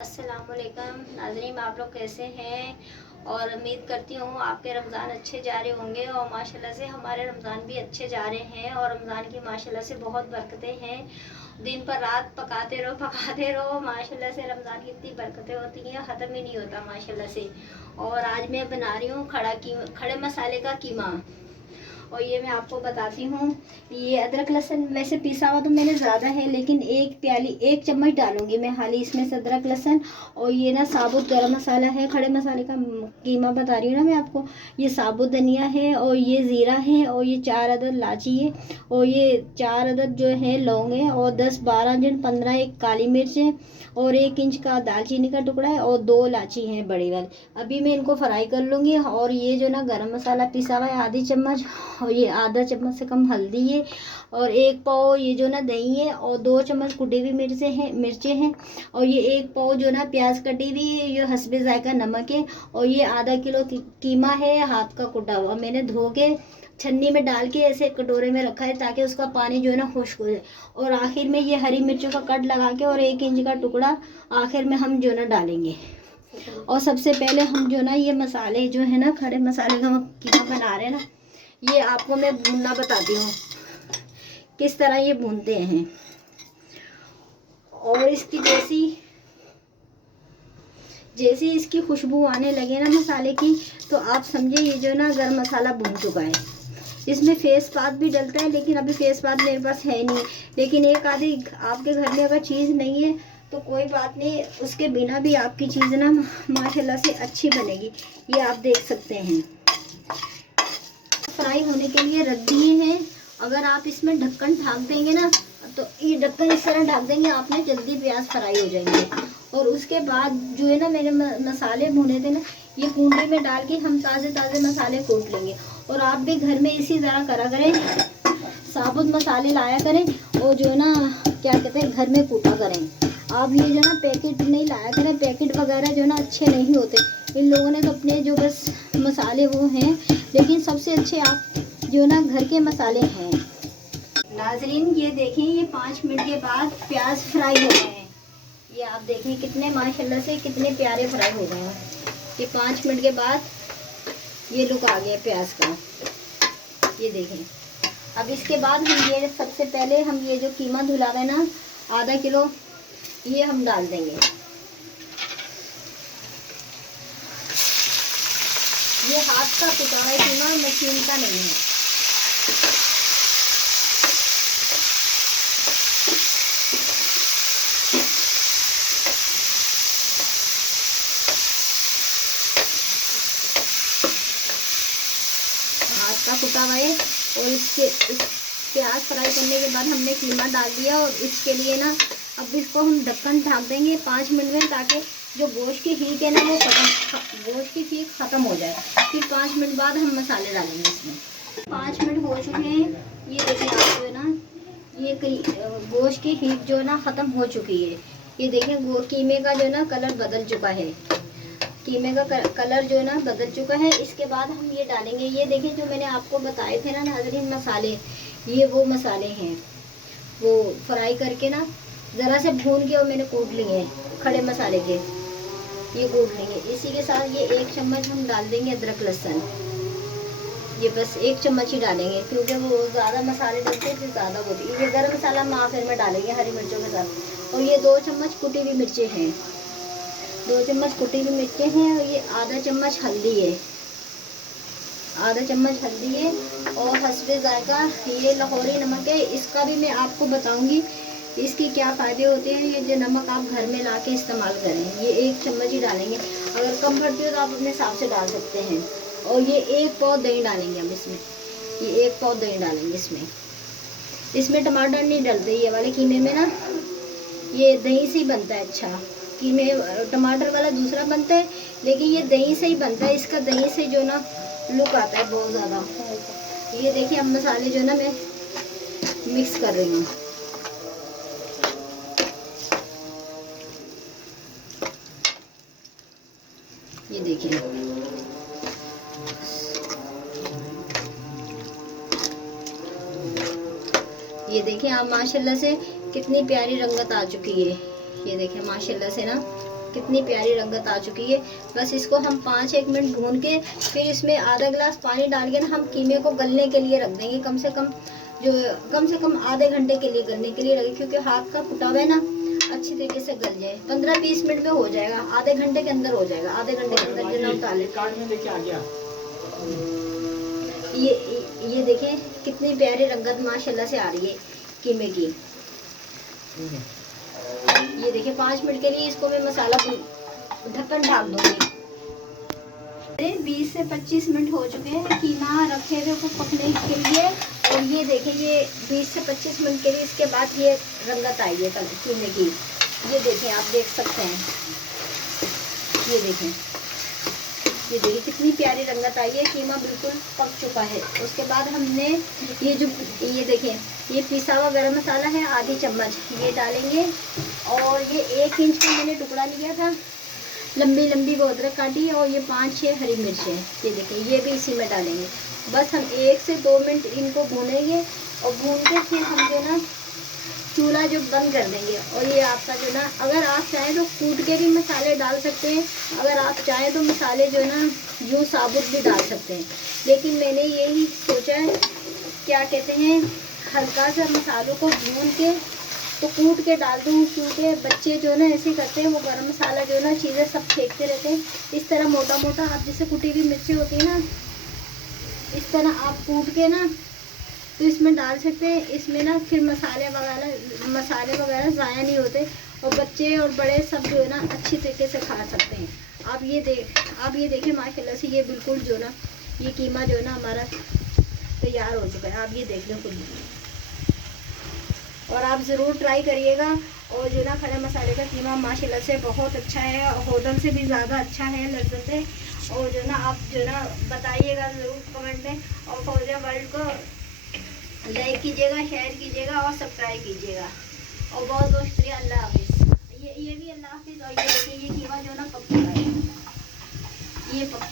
अस्सलामुअलैकुम नाज़रीन, आप लोग कैसे हैं। और उम्मीद करती हूँ आपके रमज़ान अच्छे जा रहे होंगे और माशाल्लाह से हमारे रमज़ान भी अच्छे जा रहे हैं। और रमज़ान की माशाल्लाह से बहुत बरकतें हैं। दिन पर रात पकाते रहो माशाल्लाह से रमज़ान की इतनी बरकतें होती हैं, ख़त्म ही नहीं होता माशाल्लाह से। और आज मैं बना रही हूँ खड़े मसाले का कीमा। और ये मैं आपको बताती हूँ, ये अदरक लहसुन वैसे पिसा हुआ तो मैंने ज़्यादा है, लेकिन एक चम्मच डालूंगी मैं हाली इसमें से अदरक लहसुन। और ये ना साबुत गरम मसाला है, खड़े मसाले का कीमा बता रही हूँ ना मैं आपको। ये साबुत धनिया है और ये ज़ीरा है और ये 4 अदद लाची है और ये 4 अदद जो है लौंग है और 10-12 जन 15 एक काली मिर्च है और 1 इंच का दालचीनी का टुकड़ा है और 2 इलायची हैं बड़ी वाली। अभी मैं इनको फ्राई कर लूँगी। और ये जो ना गरम मसाला पिसा हुआ है आधी चम्मच, और ये आधा चम्मच से कम हल्दी है और 1 पाव ये जो ना दही है और 2 चम्मच कुटी हुई मिर्चें हैं और ये 1 पाव जो ना प्याज कटी हुई है, ये हस्बे जायका नमक है और ये आधा किलो कीमा है हाथ का कुटा हुआ। मैंने धो के छन्नी में डाल के ऐसे कटोरे में रखा है ताकि उसका पानी जो है ना खुश्क हो जाए। और आखिर में ये हरी मिर्चों का कट लगा के और 1 इंच का टुकड़ा आखिर में हम जो ना डालेंगे। और सबसे पहले हम जो ना ये मसाले जो है ना खड़े मसाले का कीमा बना रहे हैं ना, ये आपको मैं भूनना बताती हूँ किस तरह ये भूनते हैं। और इसकी जैसी इसकी खुशबू आने लगे ना मसाले की, तो आप समझे ये जो ना गरम मसाला भून चुका है। इसमें फेस पात भी डलता है, लेकिन अभी फेस पात मेरे पास है नहीं। लेकिन एक आधी आपके घर में अगर चीज़ नहीं है तो कोई बात नहीं, उसके बिना भी आपकी चीज़ ना माशाल्लाह से अच्छी बनेगी। ये आप देख सकते हैं फ्राई होने के लिए रख दिए हैं। अगर आप इसमें ढक्कन ढाक देंगे ना, तो ये ढक्कन इस तरह ढाक देंगे आपने, जल्दी प्याज फ्राई हो जाएंगे। और उसके बाद जो है ना मेरे मसाले भुने थे ना, ये कूंडे में डाल के हम ताज़े ताज़े मसाले कूट लेंगे। और आप भी घर में इसी तरह करा करें, साबुत मसाले लाया करें और जो है ना क्या कहते हैं घर में कूटा करें। आप ये जो ना पैकेट नहीं लाया करें, पैकेट वगैरह जो ना अच्छे नहीं होते। इन लोगों ने तो अपने जो बस मसाले वो हैं, लेकिन सबसे अच्छे आप जो ना घर के मसाले हैं। नाजरीन ये देखें, ये 5 मिनट के बाद प्याज फ्राई हो गए हैं। ये आप देखें कितने माशाल्लाह से कितने प्यारे फ्राई हो गए हैं। ये 5 मिनट के बाद ये लुक आ गया प्याज का, ये देखें। अब इसके बाद हम ये सबसे पहले हम ये जो कीमा धुला है ना आधा किलो, ये हम डाल देंगे। ये हाथ का पिसा हुआ कीमा, मशीन का नहीं है। हाथ का कुटा हुआ है। और इस प्याज फ्राई करने के बाद हमने कीमा डाल दिया। और इसके लिए ना अब इसको हम ढक्कन ढक देंगे 5 मिनट में, ताकि जो गोश्त की हीक है ना वो गोश्त की हीक ख़त्म हो जाए। फिर 5 मिनट बाद हम मसाले डालेंगे इसमें। 5 मिनट हो चुके हैं, ये देखिए आप जो है ना ये गोश्त की हीक जो है ना ख़त्म हो चुकी है। ये देखिए कीमे का जो है ना कलर बदल चुका है, कीमे का कलर जो है ना बदल चुका है। इसके बाद हम ये डालेंगे, ये देखिए जो मैंने आपको बताए थे ना नाज़रीन मसाले, ये वो मसाले हैं वो फ्राई करके ना ज़रा से भून के और मैंने कूट लिए हैं खड़े मसाले के, ये कूट लेंगे। इसी के साथ ये 1 चम्मच हम डाल देंगे अदरक लहसुन। ये बस 1 चम्मच ही डालेंगे, क्योंकि वो ज़्यादा मसाले डलते हैं ज़्यादा होती है। ये गर्म मसाला हम आखिर में डालेंगे हरी मिर्चों के साथ। और ये 2 चम्मच कुटी हुई मिर्चें हैं, 2 चम्मच कुटी हुई मिर्चें हैं। और ये आधा चम्मच हल्दी है, आधा चम्मच हल्दी है। और हस्बे जायका ये लाहौरी नमक है, इसका भी मैं आपको बताऊंगी इसके क्या फ़ायदे होते हैं। ये जो नमक आप घर में ला के इस्तेमाल करें, ये 1 चम्मच ही डालेंगे। अगर कम पड़ती हो तो आप अपने हिसाब से डाल सकते हैं। और ये 1 पाव दही डालेंगे हम इसमें, ये 1 पाव दही डालेंगे इसमें टमाटर नहीं डलते ये वाले कीमे में ना, ये दही से ही बनता है। अच्छा कीमे टमाटर वाला दूसरा बनता है, लेकिन ये दही से ही बनता है। इसका दही से जो ना लुक आता है बहुत ज़्यादा। ये देखिए अब मसाले जो ना मैं मिक्स कर रही हूँ। ये देखिए ये देखिए आप माशाल्लाह से कितनी प्यारी रंगत आ चुकी है। ये देखिए माशाल्लाह से ना कितनी प्यारी रंगत आ चुकी है। बस इसको हम 5-1 मिनट भून के फिर इसमें आधा गिलास पानी डाल के ना हम कीमे को गलने के लिए रख देंगे। कम से कम आधे घंटे के लिए गलने के लिए रखें, क्योंकि हाथ का फुटा हुआ है ना, अच्छी तरीके से गल जाए। 15-20 मिनट में हो जाएगा, आधे घंटे के अंदर हो जाएगा। आधे घंटे के अंदर जो ना उतार लें। ये देखें कितनी प्यारी रंगत माशाल्लाह से आ रही है कीमे की। ये देखिए 5 मिनट के लिए इसको मैं मसाला ढक्कन ढाक दूंगी। 20 से 25 मिनट हो चुके हैं कीमा रखे थे को पकने के लिए। और ये देखें ये 20 से 25 मिनट के लिए इसके बाद ये रंगत आई है कीमे की। ये देखें, आप देख सकते हैं, ये देखें कितनी प्यारी रंगत आई है। कीमा बिल्कुल पक चुका है। उसके बाद हमने ये देखें ये पिसा हुआ गरम मसाला है, आधी चम्मच ये डालेंगे। और ये 1 इंच का मैंने टुकड़ा लिया था, लंबी लंबी वो अदरक काटी है। और ये 5-6 हरी मिर्चें, ये देखें ये भी इसी में डालेंगे। बस हम 1 से 2 मिनट इनको भूनेंगे और भून के फिर हम जो ना चूल्हा जो बंद कर देंगे। और ये आपका जो ना, अगर आप चाहें तो कूट के भी मसाले डाल सकते हैं, अगर आप चाहें तो मसाले जो ना यूँ साबुत भी डाल सकते हैं। लेकिन मैंने यही सोचा है, क्या कहते हैं, हल्का सा मसालों को भून के तो कूट के डाल दूँ, क्योंकि बच्चे जो ना ऐसे करते हैं, वो गरम मसाला जो ना चीज़ें सब फेंकते रहते हैं। इस तरह मोटा मोटा आप जैसे कुटी हुई मिर्ची होती है ना, इस तरह आप कूट के ना तो इसमें डाल सकते हैं। इसमें ना फिर मसाले वगैरह ज़ाया नहीं होते और बच्चे और बड़े सब जो है ना अच्छी तरीके से खा सकते हैं। आप ये देखें माशाल्लाह से ये बिल्कुल जो ना ये कीमा जो है ना हमारा तैयार हो चुका है। आप ये देख लें खुद, और आप ज़रूर ट्राई करिएगा। और जो ना खड़े मसाले का कीमा माशाल्लाह से बहुत अच्छा है, होटल से भी ज़्यादा अच्छा है लज्जत है। और जो ना आप जो ना बताइएगा ज़रूर कमेंट में। और फौजिया वर्ल्ड को लाइक कीजिएगा, शेयर कीजिएगा और सब्सक्राइब कीजिएगा। और बहुत बहुत शुक्रिया। अल्लाह हाफिज़। ये भी अल्लाह हाफिज़। और ये देखिए ये कीमा जो ना पक चुका है, ये पक